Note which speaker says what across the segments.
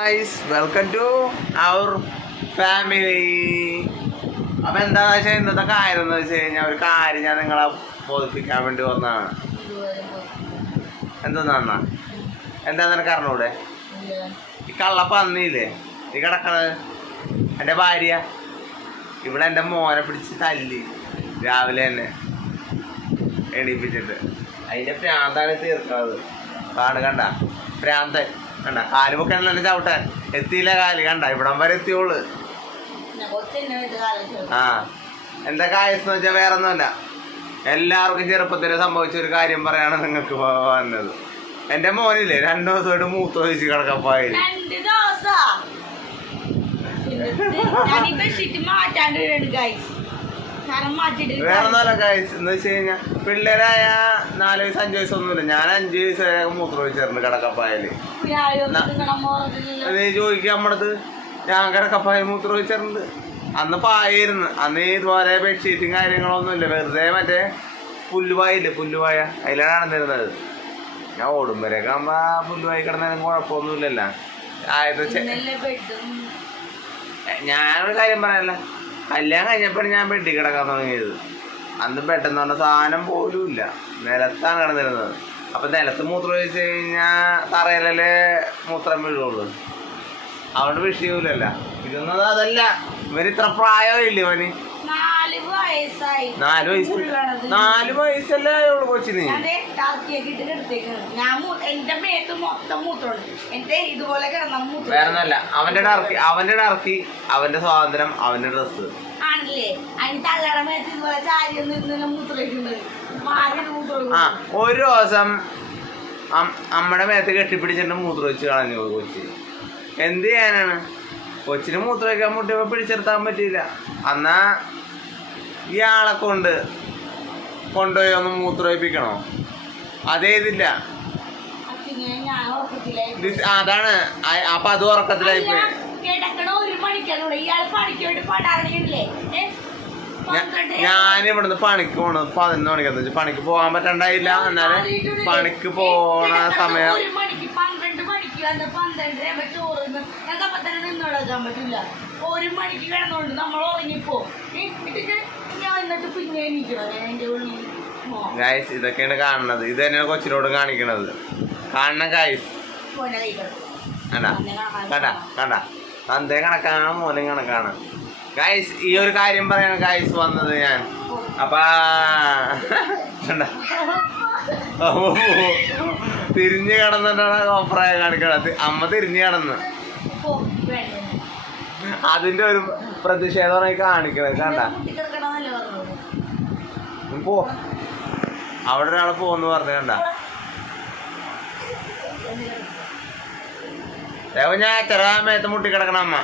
Speaker 1: Guys welcome to our family അപ്പൊ എന്താണെന്ന് വെച്ചാൽ ഇന്നത്തെ കാര്യം എന്ന് വെച്ച് കഴിഞ്ഞാൽ ഒരു കാര്യം ഞാൻ നിങ്ങളെ ബോധിപ്പിക്കാൻ വേണ്ടി വന്നതാണ്. എന്തെന്നാ എന്താ നിനക്ക് അറിഞ്ഞൂടെ? ഈ കള്ള പന്നിയില്ലേ ഈ കിടക്കണത്? എന്റെ ഭാര്യ? ഇവിടെ എന്റെ മോനെ പിടിച്ച് തല്ലി. രാവിലെ തന്നെ എണീപ്പിച്ചിട്ട്. അതിന്റെ പ്രാന്താണ് തീർക്കണത്. കാണുകണ്ട കണ്ട? പ്രാന്തൻ. കണ്ട കാൽ പൊക്കണം ചവിട്ടെ. ചവിട്ടാൻ എത്തിയില്ല കാൽ? കണ്ട ഇവിടം വരെ എത്തിയോൾ. ആ എന്താ കായസെന്ന് വെച്ചാൽ വേറെ ഒന്നുമല്ല എല്ലാവർക്കും ചെറുപ്പത്തിൽ സംഭവിച്ച ഒരു കാര്യം പറയാണ് നിങ്ങൾക്ക് വന്നത്. എന്റെ മോനില്ലേ രണ്ടു ദിവസമായിട്ട് മൂത്ത് വെച്ച് കിടക്കപ്പായി
Speaker 2: മാറ്റാണ്ട്
Speaker 1: വേറെ ഒന്നുമല്ല കായസ് എന്ന് വെച്ച് കഴിഞ്ഞാൽ പിള്ളേരായ നാല് വയസ്സ് അഞ്ച് വയസ്സൊന്നുമില്ല ഞാൻ അഞ്ച് വയസ്സ് വരെ മൂത്രം വെച്ചിട്ടുണ്ട് കിടക്കപ്പായൽ. നീ ചോദിക്കാൻ നമ്മടത് ഞാൻ കിടക്കപ്പായ മൂത്രം വെച്ചിട്ടുണ്ട് അന്ന് പായിരുന്നു. അന്ന് ഇതുപോലെ ബെഡ്ഷീറ്റും കാര്യങ്ങളൊന്നും ഇല്ല. വെറുതെ മറ്റേ പുല്ലുപായില്ലേ പുല്ലുപായ. അതിലാണ് നടന്നിരുന്നത്. ഞാൻ ഓടുമ്പരൊക്കെ ആകുമ്പോ ആ പുല്ലുപായി കിടന്നാലും കുഴപ്പമൊന്നുമില്ലല്ലോ. ആയത് ഞാനൊരു കാര്യം പറയാനല്ല കല്യാണം കഴിഞ്ഞപ്പോഴാണ് ഞാൻ ബെഡിൽ കിടക്കാൻ തുടങ്ങിയത്. അന്ന് ബെഡെന്ന് പറഞ്ഞ സാധനം പോലും ഇല്ല. നിലത്താണ് കിടന്നിരുന്നത്. അപ്പൊ നിലത്ത് മൂത്രം ഒഴിച്ച് കഴിഞ്ഞാൽ തറയിലല്ലേ മൂത്രം വീഴുള്ളൂ. അവിടെ വിഷയമില്ലല്ല ഇതൊന്നും അതല്ല. ഇവന് ഇത്ര പ്രായമില്ല ഇവന്?
Speaker 2: നാല്
Speaker 1: നാല് വയസ്സ്.
Speaker 2: ഉള്ളണത്.
Speaker 1: നാല് വയസ്സല്ലേ ആയുള്ളൂ കൊച്ചിന്.
Speaker 2: ഞാൻ ടാക്കിയൊക്കെ ഇട്ട് കിടത്തേക്കാണ് ഞാൻ മൂ- എന്റെ മേത്ത് മൊത്തം മൂത്രമുണ്ട് എന്റെ ഇതുപോലെ കിടന്ന മൂത്രം
Speaker 1: വേറെ അവന്റെ ടർക്കി അവന്റെ ടർക്കി അവന്റെ സ്വാതന്ത്ര്യം അവന്റെ
Speaker 2: ഡ്രസ്
Speaker 1: ആ ഒരു ദിവസം അമ്മയുടെ മേത്ത് കെട്ടിപ്പിടിച്ചിട്ട് മൂത്ര വെച്ച് കളഞ്ഞു കൊച്ചി. എന്ത് ചെയ്യാനാണ്? കൊച്ചിന് മൂത്ര വയ്ക്കാൻ മുട്ടിയപ്പോൾ പിടിച്ചെടുത്താൻ പറ്റിയില്ല. എന്നാ ഇയാളെ കൊണ്ട് കൊണ്ടുപോയി ഒന്ന്
Speaker 2: മൂത്രമൊഴിപ്പിക്കണോ? ഉറക്കത്തിലായി.
Speaker 1: ഡിസ്- അതാണ്. അപ്പൊ അത് ഉറക്കത്തിലായി പോയി.
Speaker 2: ഇയാൾ പണിക്ക്
Speaker 1: ഞാൻ ഇവിടുന്ന് പണിക്ക് പോണത് പതിനൊന്ന് മണിക്ക്. എന്താ പണിക്ക് പോകാൻ പറ്റണ്ടായില്ല എന്നാലും പണിക്ക് പോണ സമയം.
Speaker 2: ഒരു മണിക്ക് കിടന്നോണ്ട് നമ്മൾ ഉറങ്ങിപ്പോ. എന്നിട്ട് പിന്നെ എണീക്കണം. ഉള്ളിൽ
Speaker 1: ഗായ്സ് ഇതൊക്കെയാണ് കാണുന്നത്. ഇത് തന്നെയാണ് കൊച്ചിനോട് കാണിക്കണത്. കാണണം
Speaker 2: കിടക്കും
Speaker 1: കണ്ട കണ്ട കണ്ട. തന്തേ കണക്കാണ് മോനും കണക്കാണ്. ഗായ്സ് ഈ ഒരു കാര്യം പറയാണ് ഗായ്സ് വന്നത് ഞാൻ. അപ്പാ. കണ്ട. തിരിഞ്ഞു കിടന്നിട്ടാണ് കോപ്രായ കാണിക്കണത്. അമ്മ തിരിഞ്ഞു കിടന്ന്. അതിന്റെ ഒരു പ്രതിഷേധമാണ് ഈ കാണിക്കണത് കണ്ട. പോ അവിടെ ഒരാളെ പോന്ന് പറഞ്ഞു കണ്ട. ഞാൻ മേത്ത് മുട്ടിക്കിടക്കണം അമ്മ.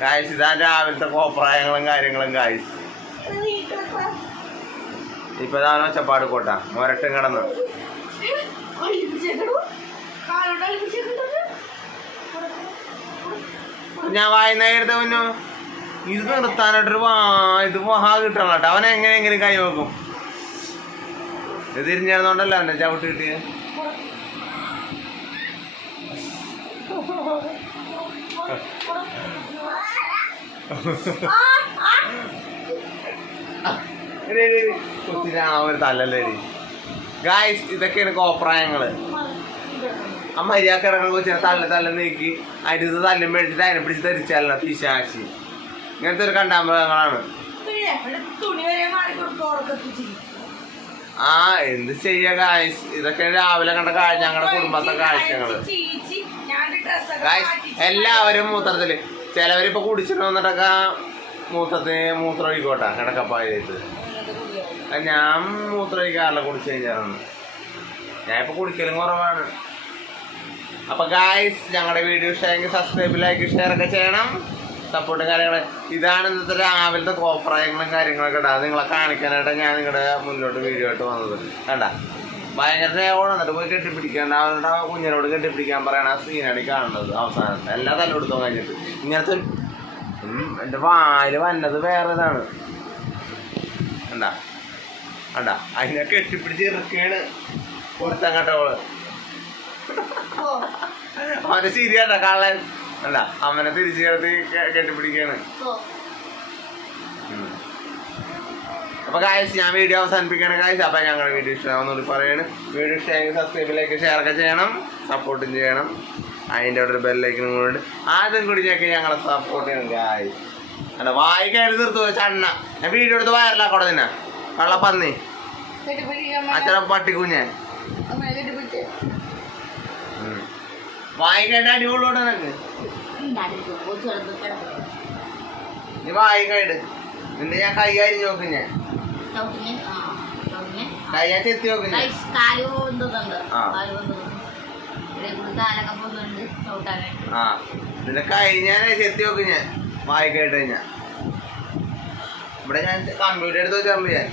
Speaker 1: കായ്സ് ഇതാ രാവിലത്തെ കോപ്രായങ്ങളും കാര്യങ്ങളും കായ്സ് ഇപ്പൊ ഇതാണ് ഒച്ചപ്പാട് കോട്ട. ഒരട്ടും കിടന്ന്. ഞാൻ വായനയെടുത്ത മുന്നോ ഇത് നിർത്താനായിട്ടൊരു വാ ഇത് മഹാ കിട്ടണം കേട്ടോ. അവനെ എങ്ങനെ എങ്ങനെ കൈ വെക്കും. ഇത് തിരിഞ്ഞിരുന്നോണ്ടല്ലോ അവന്റെ ചവിട്ട് കിട്ടിയത് ഒരു തല്ലല്ലേ ഗായ്സ് ഇതൊക്കെയാണ് കോപ്രായങ്ങൾ. ആ മര്യാദ കിടക്കുന്ന കൊച്ചിനെ തള്ളി തല്ല നീക്കി അതിന് തല്ലും മേടിച്ചിട്ട് അതിനെ പിടിച്ച് ധരിച്ചാലോ പിശാശി ഇങ്ങനത്തെ ഒരു
Speaker 2: ഉറക്കത്തിച്ചിരി.
Speaker 1: ആ എന്ത് ചെയ്യാ ഗായ്സ് ഇതൊക്കെ രാവിലെ കണ്ട കാഴ്ച ഞങ്ങളുടെ കുടുംബത്തെ കാഴ്ചകൾ. എല്ലാവരും മൂത്രത്തിൽ. ചിലവരിപ്പൊ കുടിച്ചിട്ട് വന്നിട്ടൊക്കെ മൂത്രത്തിന് മൂത്രം ഒഴിക്കോട്ടെ കിടക്കപ്പായത് ഞാൻ മൂത്രം ഒഴിക്കാറില്ല കുടിച്ചു ഞാൻ ഇപ്പൊ കുടിക്കലും കുറവാണ്. അപ്പൊ ഗായ്സ് ഞങ്ങളുടെ വീഡിയോ ഇഷ്ടമെങ്കിൽ സബ്സ്ക്രൈബ് ലൈക്ക് ഷെയർ ഒക്കെ ചെയ്യണം. സപ്പോർട്ടും കാര്യങ്ങളും. ഇതാണ് ഇന്നത്തെ രാവിലത്തെ കോപ്രായങ്ങളും കാര്യങ്ങളൊക്കെ ഇടാം. നിങ്ങളെ കാണിക്കാനായിട്ട് ഞാൻ നിങ്ങളുടെ മുന്നോട്ട് വീഡിയോ ആയിട്ട് വന്നത്. കണ്ട? ഭയങ്കര സ്നേഹമാണ് എന്നിട്ട് പോയി കെട്ടിപ്പിടിക്കാൻ അവരുടെ കുഞ്ഞിനോട് കെട്ടിപ്പിടിക്കാൻ പറയണ ആ സീനാണ് കാണുന്നത് അവസാനത്തെ. എല്ലാ തല്ലെടുത്തോ കഴിഞ്ഞിട്ട്. ഇങ്ങനത്തെ ഒരു എന്റെ വായിൽ വന്നത് വേറെ ഇതാണ്. കണ്ടാ? കണ്ടാ? അതിനെ കെട്ടിപ്പിടിച്ച് ഇറക്കുകയാണ് കൊടുത്തങ്ങട്ടവൾ അവന്റെ ശരിയാട്ടാ കള്ളൻ. അല്ല അവനെ തിരിച്ചു കിടത്തി കെട്ടിപ്പിടിക്കാണ്. അപ്പൊ കായസ് ഞാൻ വീഡിയോ അവസാനിപ്പിക്കാണ്. കായസ് അപ്പൊ ഞങ്ങളുടെ വീഡിയോ ഇഷ്ടമാവുന്നോട് പറയാണ്. വീഡിയോ ഇഷ്ടമെങ്കിൽ സബ്സ്ക്രൈബിലേക്ക് ഷെയർ ഒക്കെ ചെയ്യണം. സപ്പോർട്ടും ചെയ്യണം. അതിന്റെ അവിടെ ഒരു ബെല്ലൈക്കനും കൂടി ആദ്യം കൂടി ഞാൻ ഞങ്ങളെ സപ്പോർട്ട് ചെയ്യണം കായ് അല്ല വായിക്കായിട്ട് തീർത്തു ചണ്ണ. ഞാൻ വീഡിയോ എടുത്ത് വയറിലാക്കോടെ തന്നെ കള്ളപ്പന്നി.
Speaker 2: കെട്ടിപ്പിടിക്കാൻ
Speaker 1: അച്ഛനെ പട്ടിക്കുഞ്ഞേ. വായിക്കായിട്ട് അടിപൊളിയോടെ നിനക്ക്. നീ വായിക്കായിട്ട് നിന്നെ ഞാൻ കൈ അരിഞ്ഞ് നോക്കും ഞാൻ. കൈ ഞാൻ ചെത്തി നോക്കും ആ. നിന്റെ കൈ ഞാൻ ചെത്തി നോക്കും ഞാൻ. വായിക്കായിട്ട് ഞാൻ. ഇവിടെ ഞാൻ കമ്പ്യൂട്ടർ എടുത്ത് വെച്ചാൽ ഞാൻ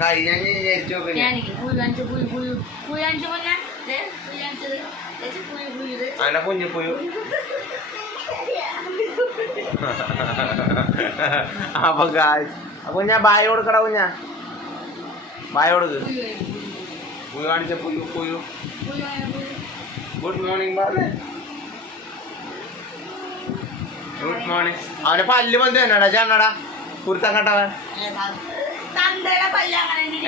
Speaker 1: കൈ ഞാൻ ഞെരിച്ച് നോക്കും അവനെ കുഞ്ഞിപ്പുയു അപ്പൊ ഗായ്സ് അപ്പൊ ഞാൻ ബായ് കൊടുക്കട കുഞ്ഞാ ബായ് കൊടുക്ക്. പുയു കാണിച്ച പുയു പുയു. Good morning babe good morning അവനെ പല്ല് വന്ന് തന്നെടാ ചണ്ണടാ കുരുത്തം കണ്ടവൻ.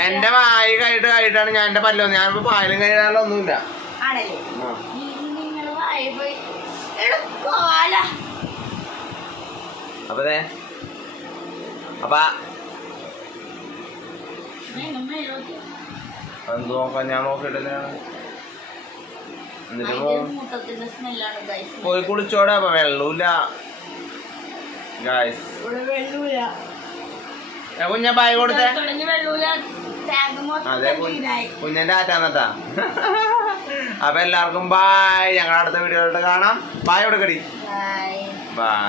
Speaker 1: എന്റെ വായി കഴിയിട്ട് കഴിയിട്ടാണ് ഞാൻ എന്റെ പല്ല് ഞാൻ പാലും കഴിയാനുള്ള ഒന്നുമില്ല.
Speaker 2: ആണല്ലേ? പോയി എടുക്കാല
Speaker 1: അപ്പൊ. എന്ത് നോക്കാൻ ഞാൻ നോക്കിയിട്ടില്ല. എന്നിട്ട് പോയി കുളിച്ചോടെ അപ്പൊ വെള്ളമില്ല ഗായ്സ്
Speaker 2: ഇവിടെ വെള്ളൂല.
Speaker 1: കുഞ്ഞ ബായ് കൊടുത്തേ.
Speaker 2: വെള്ളൂല.
Speaker 1: അതെ കുഞ്ഞന്റെ ആറ്റാന്നട്ടാ. അപ്പൊ എല്ലാവർക്കും ബായ് ഞങ്ങളുടെ അടുത്ത വീഡിയോയിലോട്ട് കാണാം. Bye കൊടുക്കടി bye